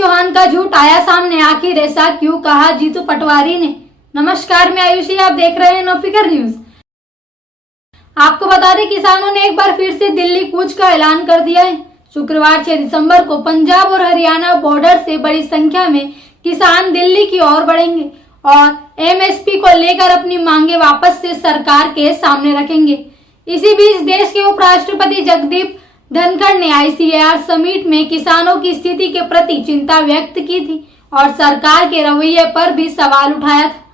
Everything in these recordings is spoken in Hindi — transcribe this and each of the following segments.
चौहान का झूठ आया सामने, आखिर ऐसा क्यों कहा जीतू पटवारी ने। नमस्कार, मैं आयुषी, आप देख रहे हैं नोफिकर न्यूज। आपको बता दें, किसानों ने एक बार फिर से दिल्ली कूच का ऐलान कर दिया है। शुक्रवार 6 दिसंबर को पंजाब और हरियाणा बॉर्डर से बड़ी संख्या में किसान दिल्ली की ओर बढ़ेंगे और एमएसपी को लेकर अपनी मांगे वापस से सरकार के सामने रखेंगे। इसी बीच देश के उपराष्ट्रपति जगदीप धनखड़ ने ICAR समिट में किसानों की स्थिति के प्रति चिंता व्यक्त की थी और सरकार के रवैये पर भी सवाल उठाया था।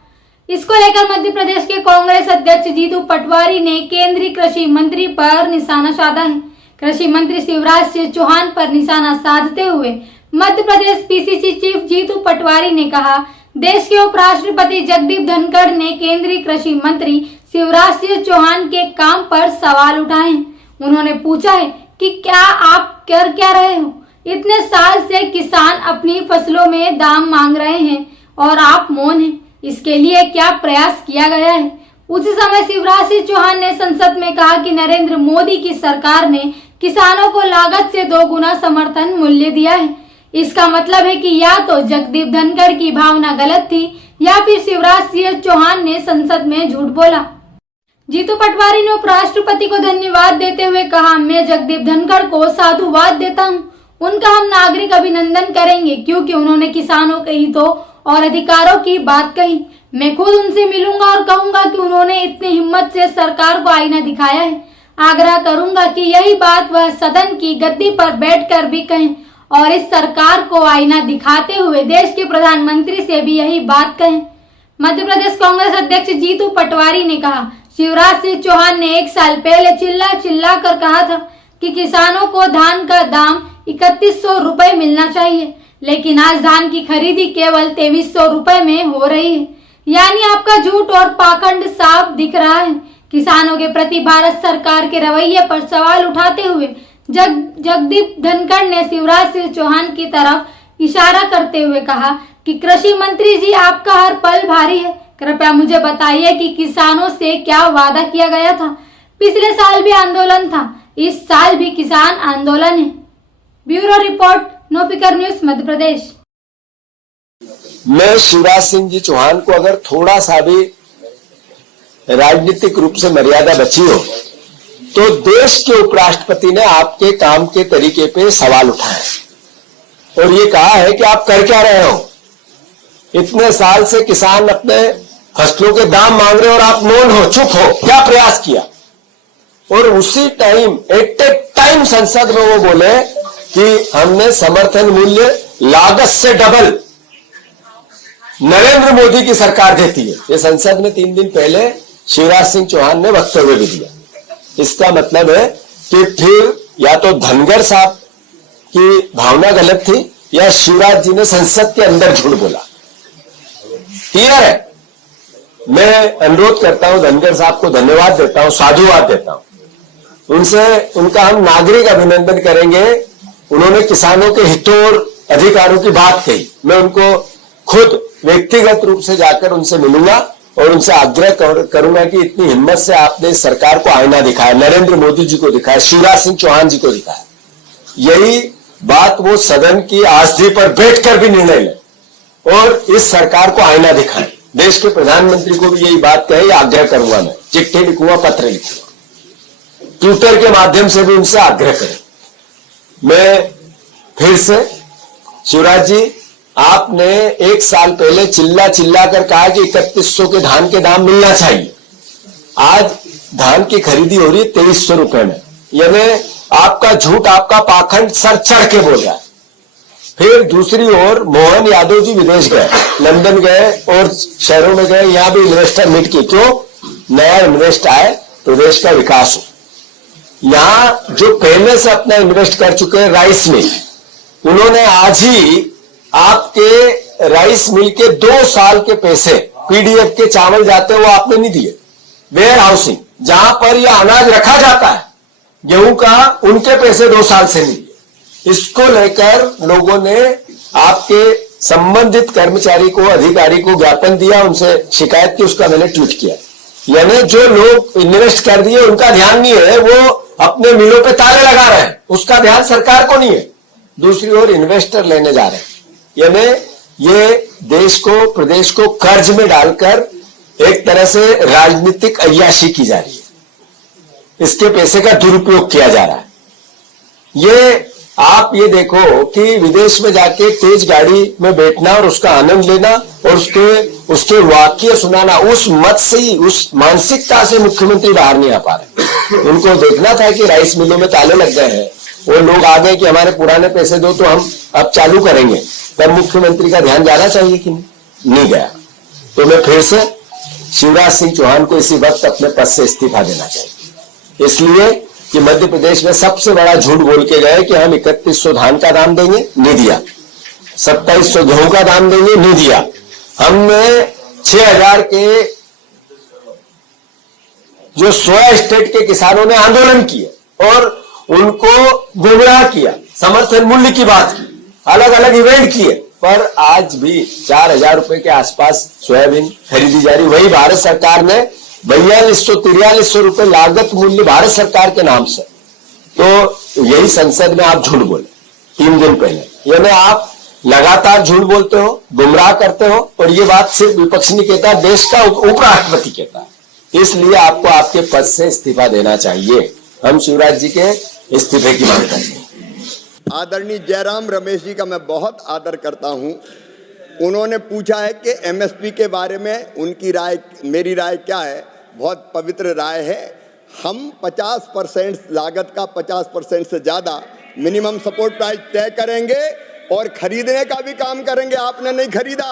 इसको लेकर मध्य प्रदेश के कांग्रेस अध्यक्ष जीतू पटवारी ने केंद्रीय कृषि मंत्री पर निशाना साधा है। कृषि मंत्री शिवराज सिंह चौहान पर निशाना साधते हुए मध्य प्रदेश PCC चीफ जीतू पटवारी ने कहा, देश के उपराष्ट्रपति जगदीप धनखड़ ने केंद्रीय कृषि मंत्री शिवराज सिंह चौहान के काम पर सवाल उठाए हैं। उन्होंने पूछा है कि क्या आप कर क्या रहे हो? इतने साल से किसान अपनी फसलों में दाम मांग रहे हैं और आप मौन हैं। इसके लिए क्या प्रयास किया गया है? उसी समय शिवराज सिंह चौहान ने संसद में कहा कि नरेंद्र मोदी की सरकार ने किसानों को लागत से 2 गुना समर्थन मूल्य दिया है। इसका मतलब है कि या तो जगदीप धनखड़ की भावना गलत थी या फिर शिवराज सिंह चौहान ने संसद में झूठ बोला। जीतू पटवारी ने उपराष्ट्रपति को धन्यवाद देते हुए कहा, मैं जगदीप धनखड़ को साधुवाद देता हूं। उनका हम नागरिक अभिनंदन करेंगे क्योंकि उन्होंने किसानों के हितों और अधिकारों की बात कही। मैं खुद उनसे मिलूंगा और कहूंगा कि उन्होंने इतनी हिम्मत से सरकार को आईना दिखाया है। आग्रह करूंगा कि यही बात वह सदन की गद्दी पर बैठकर भी कहें और इस सरकार को आईना दिखाते हुए देश के प्रधानमंत्री से भी यही बात कहें। मध्य प्रदेश कांग्रेस अध्यक्ष जीतू पटवारी ने कहा, शिवराज सिंह चौहान ने 1 साल पहले चिल्ला कर कहा था कि किसानों को धान का दाम 3100 रुपए मिलना चाहिए, लेकिन आज धान की खरीदी केवल 2300 रुपए में हो रही है। यानी आपका झूठ और पाखंड साफ दिख रहा है। किसानों के प्रति भारत सरकार के रवैये पर सवाल उठाते हुए जगदीप धनखड़ ने शिवराज सिंह चौहान की तरफ इशारा करते हुए कहा कि कृषि मंत्री जी, आपका हर पल भारी है। कृपया मुझे बताइए कि किसानों से क्या वादा किया गया था। पिछले साल भी आंदोलन था, इस साल भी किसान आंदोलन है। Bureau report, नोफिकर news, Madhya Pradesh. मैं शिवराज सिंह जी चौहान को अगर थोड़ा सा भी राजनीतिक रूप से मर्यादा बची हो तो देश के उपराष्ट्रपति ने आपके काम के तरीके पे सवाल उठाए और ये कहा है कि आप कर क्या रहे हो। इतने साल से किसान अपने फसलों के दाम मांग रहे और आप मौन हो, चुप हो। क्या प्रयास किया? और उसी टाइम एट ए टाइम संसद में वो बोले कि हमने समर्थन मूल्य लागत से डबल नरेंद्र मोदी की सरकार देती है। ये संसद में 3 दिन पहले शिवराज सिंह चौहान ने वक्तव्य भी दिया। इसका मतलब है कि फिर या तो धनखड़ साहब की भावना गलत थी या शिवराज जी ने संसद के अंदर झूठ बोला। क्लियर है? मैं अनुरोध करता हूं, धनखड़ साहब को धन्यवाद देता हूं, साधुवाद देता हूं। उनका हम नागरिक अभिनंदन करेंगे। उन्होंने किसानों के हितों और अधिकारों की बात कही। मैं उनको खुद व्यक्तिगत रूप से जाकर उनसे मिलूंगा और उनसे आग्रह करूंगा कि इतनी हिम्मत से आपने सरकार को आईना दिखाया, नरेंद्र मोदी जी को दिखाया, शिवराज सिंह चौहान जी को दिखाया। यही बात वो सदन की आसदी पर बैठकर भी निर्णय ले और इस सरकार को आईना दिखाएं। देश के प्रधानमंत्री को भी यही बात कहे, आग्रह करूंगा। मैं चिट्ठी लिखूंगा, पत्र लिखूंगा, ट्विटर के माध्यम से भी उनसे आग्रह करें। मैं फिर से, शिवराज जी, आपने 1 साल पहले चिल्ला कर कहा कि 3100 के धान के दाम मिलना चाहिए। आज धान की खरीदी हो रही है 2300 रुपए में। यानी आपका झूठ, आपका पाखंड सर चढ़ के बोल रहा है। फिर दूसरी ओर मोहन यादव जी विदेश गए, लंदन गए और शहरों में गए, यहां भी इन्वेस्टर मीट की। क्यों? नया इन्वेस्ट आए तो देश का विकास हो। यहां जो पहले से अपना इन्वेस्ट कर चुके हैं राइस मिल, उन्होंने आज ही आपके राइस मिल के 2 साल के पैसे, पीडीएफ के चावल जाते हैं वो आपने नहीं दिए। वेयर हाउसिंग, जहां पर यह अनाज रखा जाता है गेहूं का, उनके पैसे 2 साल से नहीं दिए। इसको लेकर लोगों ने आपके संबंधित कर्मचारी को, अधिकारी को ज्ञापन दिया, उनसे शिकायत की, उसका मैंने ट्वीट किया। यानी जो लोग इन्वेस्ट कर दिए उनका ध्यान नहीं है, वो अपने मिलों पे ताले लगा रहे हैं, उसका ध्यान सरकार को नहीं है। दूसरी ओर इन्वेस्टर लेने जा रहे हैं। यानी ये देश को, प्रदेश को कर्ज में डालकर एक तरह से राजनीतिक अय्याशी की जा रही है, इसके पैसे का दुरुपयोग किया जा रहा है। ये आप ये देखो कि विदेश में जाके तेज गाड़ी में बैठना और उसका आनंद लेना और उसके वाक्य सुनाना, उस मत से ही, उस मानसिकता से मुख्यमंत्री बाहर नहीं आ पा रहे। उनको देखना था कि राइस मिलों में ताले लग गए हैं, वो लोग आ गए कि हमारे पुराने पैसे दो तो हम अब चालू करेंगे, तब मुख्यमंत्री का ध्यान जाना चाहिए कि नहीं गया। तो मैं फिर से शिवराज सिंह चौहान को इसी वक्त अपने पद से इस्तीफा देना चाहिए, इसलिए कि मध्य प्रदेश में सबसे बड़ा झूठ बोल के गए कि हम 3100 धान का दाम देंगे, नहीं दिया। 2700 गेहूं का दाम देंगे, नहीं दिया। हमने 6000 के जो 16 स्टेट के किसानों ने आंदोलन किए और उनको गुमराह किया, समर्थन मूल्य की बात की, अलग अलग इवेंट किए, पर आज भी 4000 रुपए के आसपास सोयाबीन खरीदी जा रही। वही भारत सरकार ने 4200-4300 रुपए लागत मूल्य भारत सरकार के नाम से, तो यही संसद में आप झूठ बोले 3 दिन पहले। यानी आप लगातार झूठ बोलते हो, गुमराह करते हो, और ये बात सिर्फ विपक्ष नहीं कहता, देश का उपराष्ट्रपति कहता है। इसलिए आपको आपके पद से इस्तीफा देना चाहिए। हम शिवराज जी के इस्तीफे की मांग करते हैं। आदरणीय जयराम रमेश जी का मैं बहुत आदर करता हूं। उन्होंने पूछा है कि एमएसपी के बारे में उनकी राय, मेरी राय क्या है। बहुत पवित्र राय है। हम 50% लागत का 50% से ज़्यादा मिनिमम सपोर्ट प्राइस तय करेंगे और खरीदने का भी काम करेंगे। आपने नहीं खरीदा,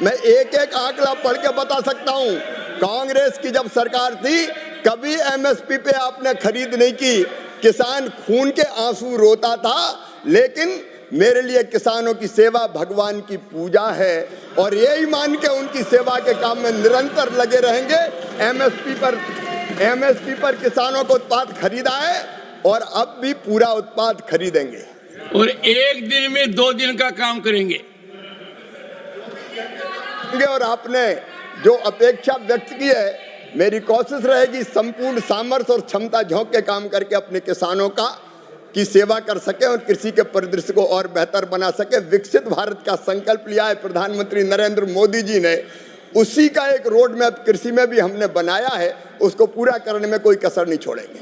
मैं एक एक आंकड़ा पढ़ के बता सकता हूं। कांग्रेस की जब सरकार थी कभी एमएसपी पे आपने खरीद नहीं की। किसान खून के आंसू रोता था, लेकिन मेरे लिए किसानों की सेवा भगवान की पूजा है और यही मान के उनकी सेवा के काम में निरंतर लगे रहेंगे। एमएसपी पर किसानों को उत्पाद खरीदा है और अब भी पूरा उत्पाद खरीदेंगे और एक दिन में 2 दिन का काम करेंगे। और आपने जो अपेक्षा व्यक्त की है, मेरी कोशिश रहेगी संपूर्ण सामर्थ्य और क्षमता झोंक के काम करके अपने किसानों की सेवा कर सके और कृषि के परिदृश्य को और बेहतर बना सके। विकसित भारत का संकल्प लिया है प्रधानमंत्री नरेंद्र मोदी जी ने, उसी का एक रोड मैप कृषि में भी हमने बनाया है, उसको पूरा करने में कोई कसर नहीं छोड़ेंगे।